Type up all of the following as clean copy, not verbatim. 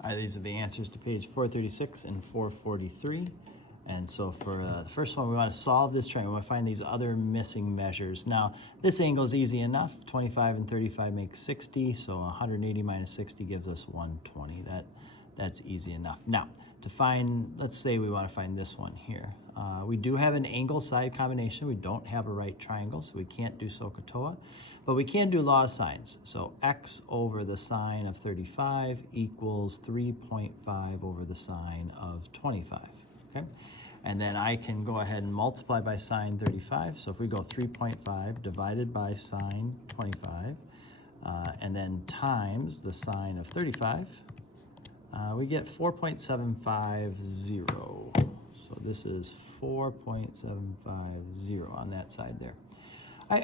All right, these are the answers to page 436 and 443. And so for the first one, we want to solve this triangle. We want to find these other missing measures. Now, this angle is easy enough. 25 and 35 make 60, so 180 minus 60 gives us 120. That's easy enough. Now, to find, let's say we want to find this one here. We do have an angle side combination. We don't have a right triangle, so we can't do SOHCAHTOA, but we can do law of sines. So x over the sine of 35 equals 3.5 over the sine of 25, okay? And then I can go ahead and multiply by sine 35. So if we go 3.5 divided by sine 25, and then times the sine of 35, we get 4.750. So this is 4.750 on that side there.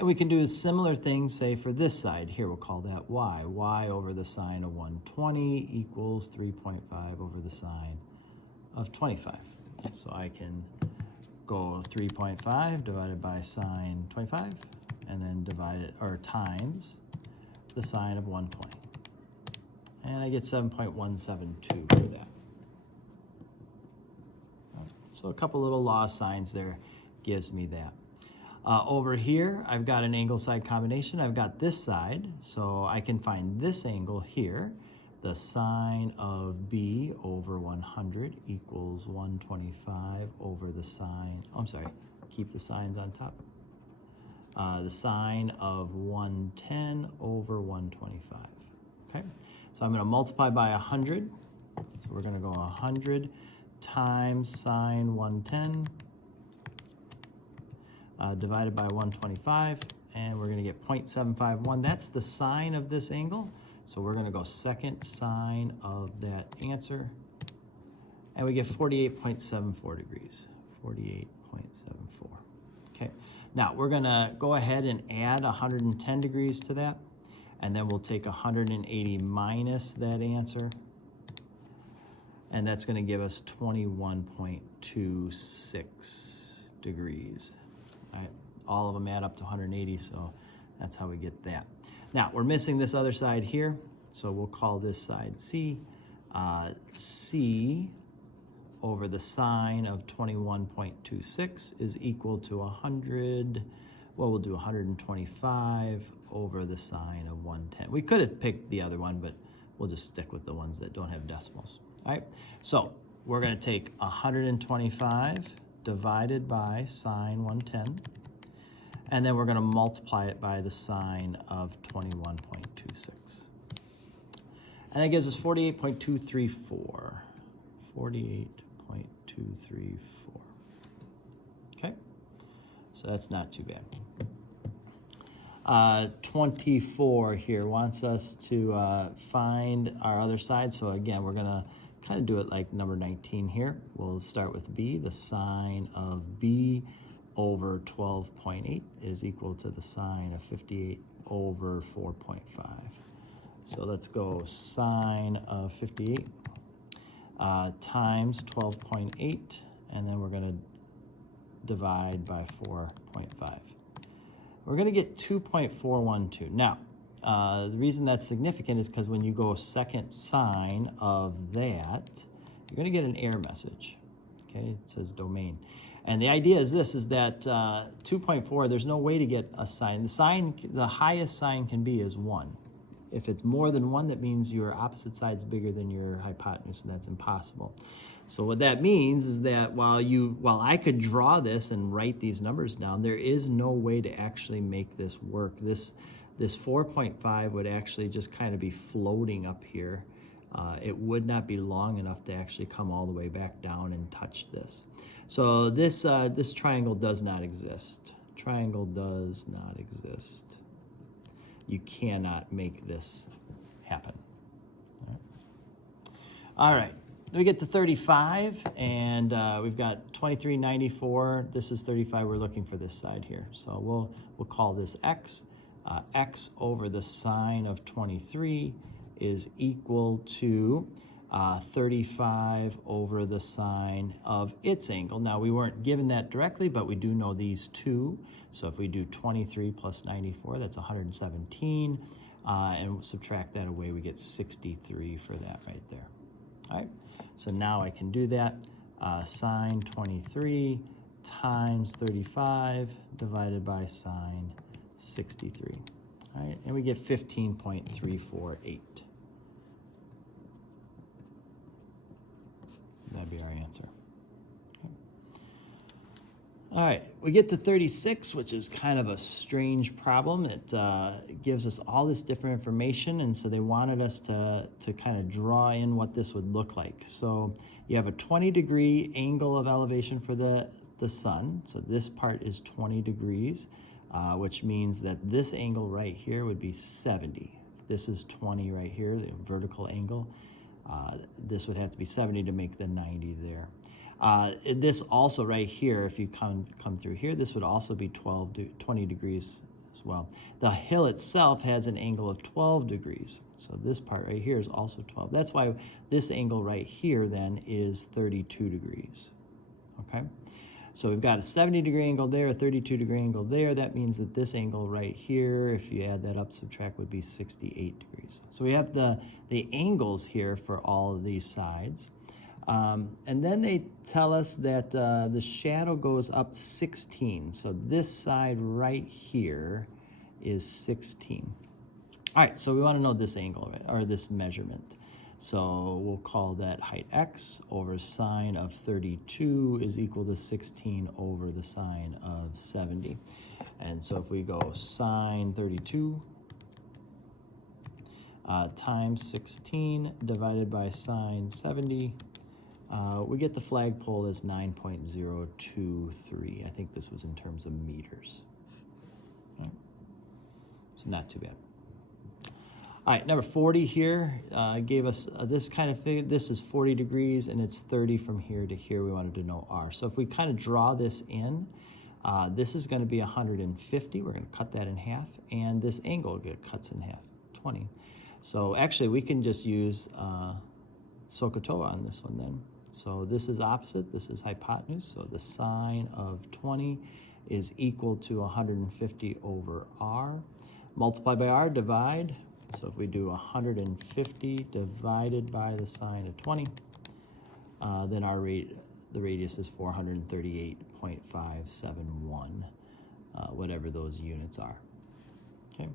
We can do a similar thing, say, for this side. Here, we'll call that y. Y over the sine of 120 equals 3.5 over the sine of 25. So I can go 3.5 divided by sine 25, and then divide it, or times the sine of 120. And I get 7.172 for that. So a couple little law signs there gives me that. Over here, I've got an angle side combination. I've got this side, so I can find this angle here. The sine of b over 100 equals 125 over the sine, oh, I'm sorry, keep the signs on top. The sine of 110 over 125, okay? So I'm gonna multiply by 100. So we're gonna go 100 times sine 110 divided by 125, and we're gonna get 0.751. That's the sine of this angle. So we're gonna go second sine of that answer, and we get 48.74 degrees, 48.74. Okay, now we're gonna go ahead and add 110 degrees to that, and then we'll take 180 minus that answer, and that's gonna give us 21.26 degrees. All right, all of them add up to 180, so that's how we get that. Now, we're missing this other side here, so we'll call this side C. C over the sine of 21.26 is equal to 100, well, we'll do 125 over the sine of 110. We could have picked the other one, but we'll just stick with the ones that don't have decimals. All right, so we're gonna take 125 divided by sine 110, and then we're going to multiply it by the sine of 21.26. And that gives us 48.234. 48.234. Okay? So that's not too bad. 24 here wants us to find our other side. So again, we're going to kind of do it like number 19 here. We'll start with b. The sine of b over 12.8 is equal to the sine of 58 over 4.5. So let's go sine of 58 times 12.8, and then we're going to divide by 4.5. We're going to get 2.412. Now, the reason that's significant is because when you go second sine of that, you're going to get an error message. Okay, it says domain. And the idea is this, is that 2.4, there's no way to get a sine. The highest sine can be is 1. If it's more than 1, that means your opposite side is bigger than your hypotenuse, and that's impossible. So what that means is that while I could draw this and write these numbers down, there is no way to actually make this work. This 4.5 would actually just kind of be floating up here. It would not be long enough to actually come all the way back down and touch this. So this triangle does not exist. Triangle does not exist. You cannot make this happen. All right. Then we get to 35, and we've got 2394. This is 35. We're looking for this side here. So we'll call this x. X over the sine of 23 is equal to 35 over the sine of its angle. Now, we weren't given that directly, but we do know these two. So if we do 23 plus 94, that's 117. And we'll subtract that away, we get 63 for that right there. All right, so now I can do that. Sine 23 times 35 divided by sine 63. All right, and we get 15.348. That'd be our answer. All right, we get to 36, which is kind of a strange problem. It gives us all this different information, and so they wanted us to kind of draw in what this would look like. So you have a 20-degree angle of elevation for the sun. So this part is 20 degrees, which means that this angle right here would be 70. This is 20 right here, the vertical angle. This would have to be 70 to make the 90 there. This also right here, if you come through here, this would also be 20 degrees as well. The hill itself has an angle of 12 degrees. So this part right here is also 12. That's why this angle right here then is 32 degrees, okay? So we've got a 70-degree angle there, a 32-degree angle there. That means that this angle right here, if you add that up, subtract, would be 68 degrees. So we have the angles here for all of these sides. And then they tell us that the shadow goes up 16. So this side right here is 16. All right, so we want to know this angle, right, or this measurement. So we'll call that height x over sine of 32 is equal to 16 over the sine of 70. And so if we go sine 32 times 16 divided by sine 70, we get the flagpole as 9.023. I think this was in terms of meters. Okay. So not too bad. All right, number 40 here gave us this kind of thing. This is 40 degrees, and it's 30 from here to here. We wanted to know R. So if we kind of draw this in, this is going to be 150. We're going to cut that in half, and this angle cuts in half, 20. So actually, we can just use SOHCAHTOA on this one then. So this is opposite, this is hypotenuse, so the sine of 20 is equal to 150 over R. Multiply by R, divide. So if we do 150 divided by the sine of 20, then the radius is 438.571, whatever those units are. Okay.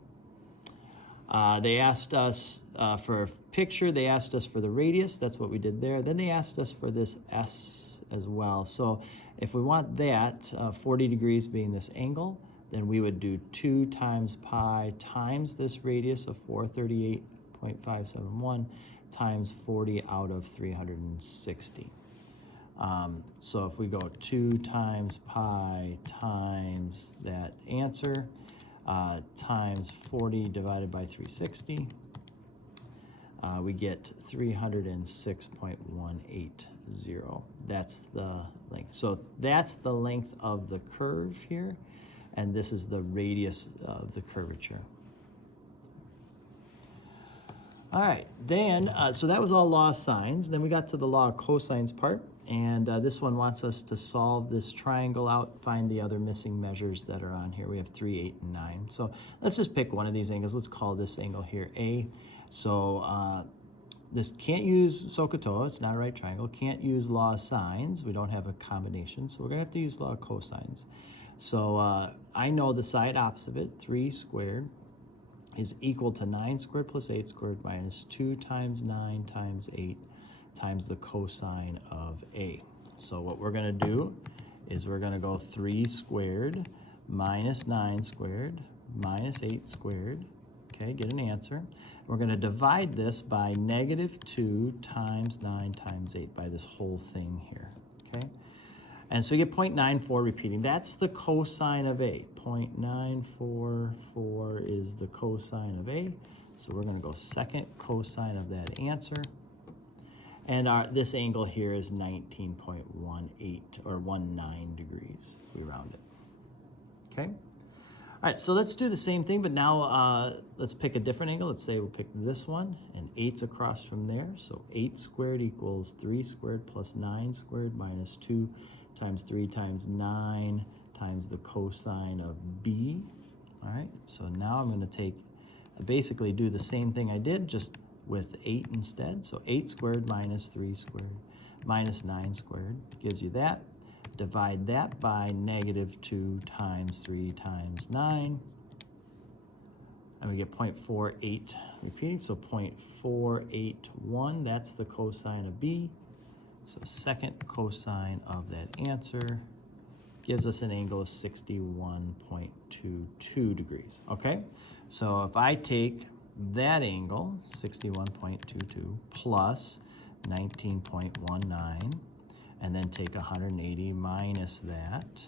They asked us for a picture, they asked us for the radius, that's what we did there. Then they asked us for this S as well. So if we want that, 40 degrees being this angle, then we would do 2 times pi times this radius of 438.571 times 40 out of 360. So if we go 2 times pi times that answer, times 40 divided by 360, we get 306.180. That's the length. So that's the length of the curve here, and this is the radius of the curvature. All right, then, so that was all law of sines. Then we got to the law of cosines part, and this one wants us to solve this triangle out, find the other missing measures that are on here. We have 3, 8, and 9. So let's just pick one of these angles. Let's call this angle here A. So this can't use SOHCAHTOA, it's not a right triangle. Can't use law of sines, we don't have a combination, so we're gonna have to use law of cosines. So I know the side opposite of it, 3 squared, is equal to 9 squared plus 8 squared minus 2 times 9 times 8 times the cosine of A. So what we're going to do is we're going to go 3 squared minus 9 squared minus 8 squared. Okay, get an answer. We're going to divide this by -2 times 9 times 8 by this whole thing here. Okay, and so you get 0.944 repeating. That's the cosine of A. 0.944 is the cosine of A. So we're going to go second cosine of that answer. And this angle here is 19.18 or 19 degrees if we round it. Okay? All right, so let's do the same thing, but now let's pick a different angle. Let's say we'll pick this one, and 8's across from there. So 8 squared equals 3 squared plus 9 squared minus 2 times 3 times 9 times the cosine of B. All right, so now I'm going to basically do the same thing I did, just with 8 instead. So 8 squared minus 3 squared minus 9 squared gives you that. Divide that by negative 2 times 3 times 9. And we get 0.48 repeating, so 0.481, that's the cosine of B. So second cosine of that answer gives us an angle of 61.22 degrees, okay? So if I take that angle, 61.22 plus 19.19, and then take 180 minus that,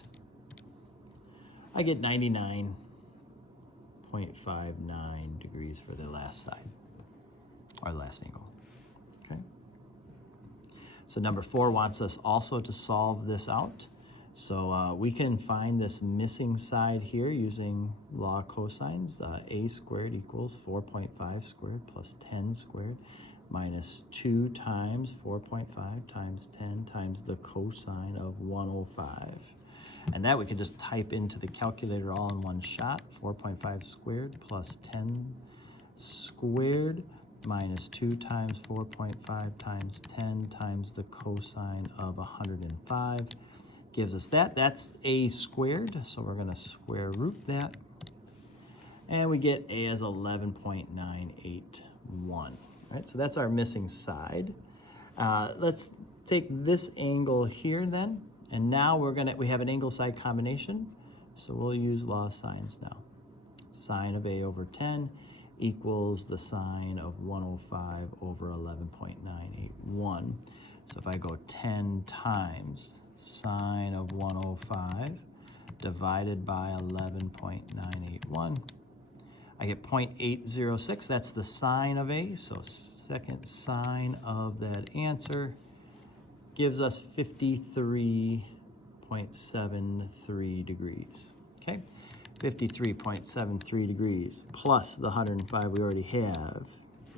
I get 99.59 degrees for the last side, or last angle, okay? So number 4 wants us also to solve this out. So we can find this missing side here using law of cosines. A squared equals 4.5 squared plus 10 squared minus 2 times 4.5 times 10 times the cosine of 105. And that we can just type into the calculator all in one shot. 4.5 squared plus 10 squared minus 2 times 4.5 times 10 times the cosine of 105 gives us that. That's a squared, so we're going to square root that. And we get a as 11.981. Right, so that's our missing side. Let's take this angle here then, and now we have an angle side combination, so we'll use law of sines now. Sine of a over 10 equals the sine of 105 over 11.981. So if I go 10 times sine of 105 divided by 11.981, I get 0.806. That's the sine of a. So second sine of that answer gives us 53.73 degrees. Okay, 53.73 degrees plus the 105 we already have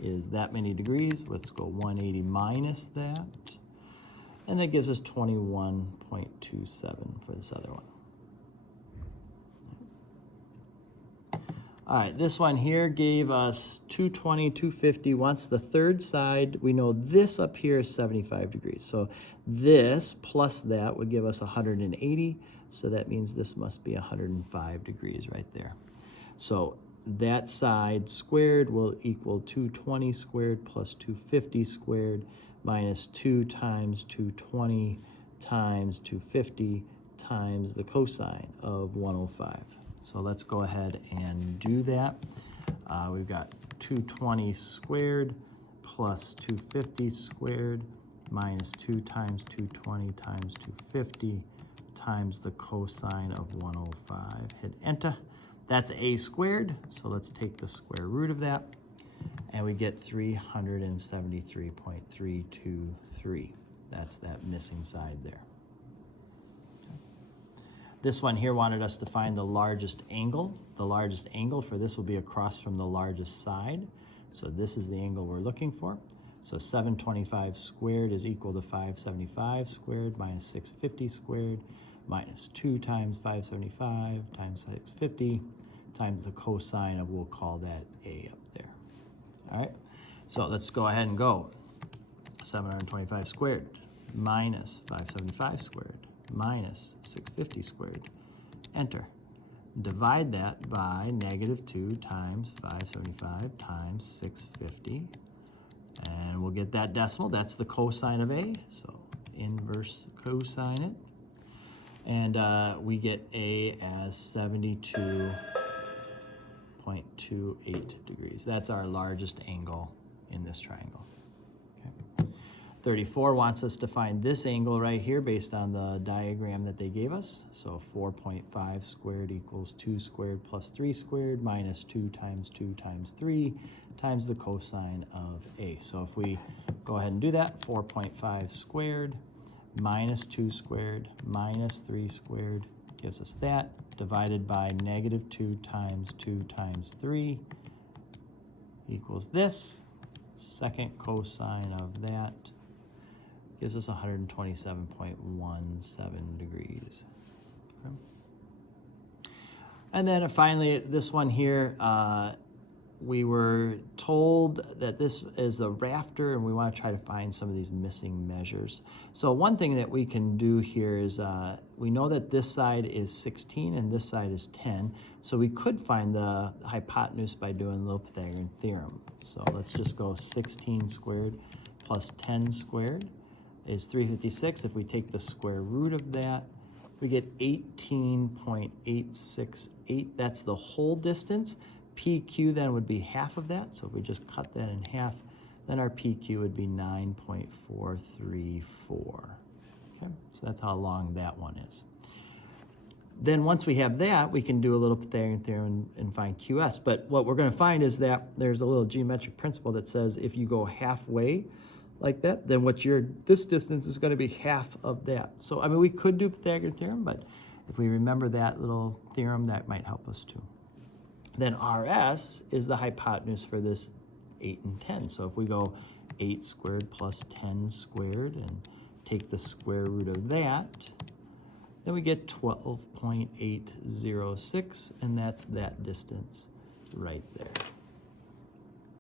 is that many degrees. Let's go 180 minus that. And that gives us 21.27 for this other one. All right, this one here gave us 220, 250. Once the third side, we know this up here is 75 degrees. So this plus that would give us 180. So that means this must be 105 degrees right there. So that side squared will equal 220 squared plus 250 squared minus 2 times 220 times 250 times the cosine of 105. So let's go ahead and do that. We've got 220 squared plus 250 squared minus 2 times 220 times 250 times the cosine of 105. Hit enter. That's a squared, so let's take the square root of that, and we get 373.323. That's that missing side there. This one here wanted us to find the largest angle. The largest angle for this will be across from the largest side. So this is the angle we're looking for. So 725 squared is equal to 575 squared minus 650 squared minus 2 times 575 times 650 times the cosine of, we'll call that A up there. All right, so let's go ahead and go. 725 squared minus 575 squared minus 650 squared. Enter. Divide that by negative 2 times 575 times 650. And we'll get that decimal. That's the cosine of A. So inverse cosine it. And we get A as 72.28 degrees. That's our largest angle in this triangle. Okay. 34 wants us to find this angle right here based on the diagram that they gave us. So 4.5 squared equals 2 squared plus 3 squared minus 2 times 2 times 3 times the cosine of A. So if we go ahead and do that, 4.5 squared minus 2 squared minus 3 squared gives us that, divided by negative 2 times 2 times 3 equals this. Second cosine of that gives us 127.17 degrees. Okay. And then finally, this one here, we were told that this is the rafter, and we want to try to find some of these missing measures. So one thing that we can do here is we know that this side is 16 and this side is 10. So we could find the hypotenuse by doing a little Pythagorean theorem. So let's just go 16 squared plus 10 squared is 356. If we take the square root of that, we get 18.868. That's the whole distance. PQ then would be half of that. So if we just cut that in half, then our PQ would be 9.434. Okay, so that's how long that one is. Then once we have that, we can do a little Pythagorean theorem and find QS. But what we're going to find is that there's a little geometric principle that says if you go halfway like that, then this distance is going to be half of that. So, I mean, we could do Pythagorean theorem, but if we remember that little theorem, that might help us too. Then RS is the hypotenuse for this 8 and 10. So if we go 8 squared plus 10 squared and take the square root of that, then we get 12.806, and that's that distance right there.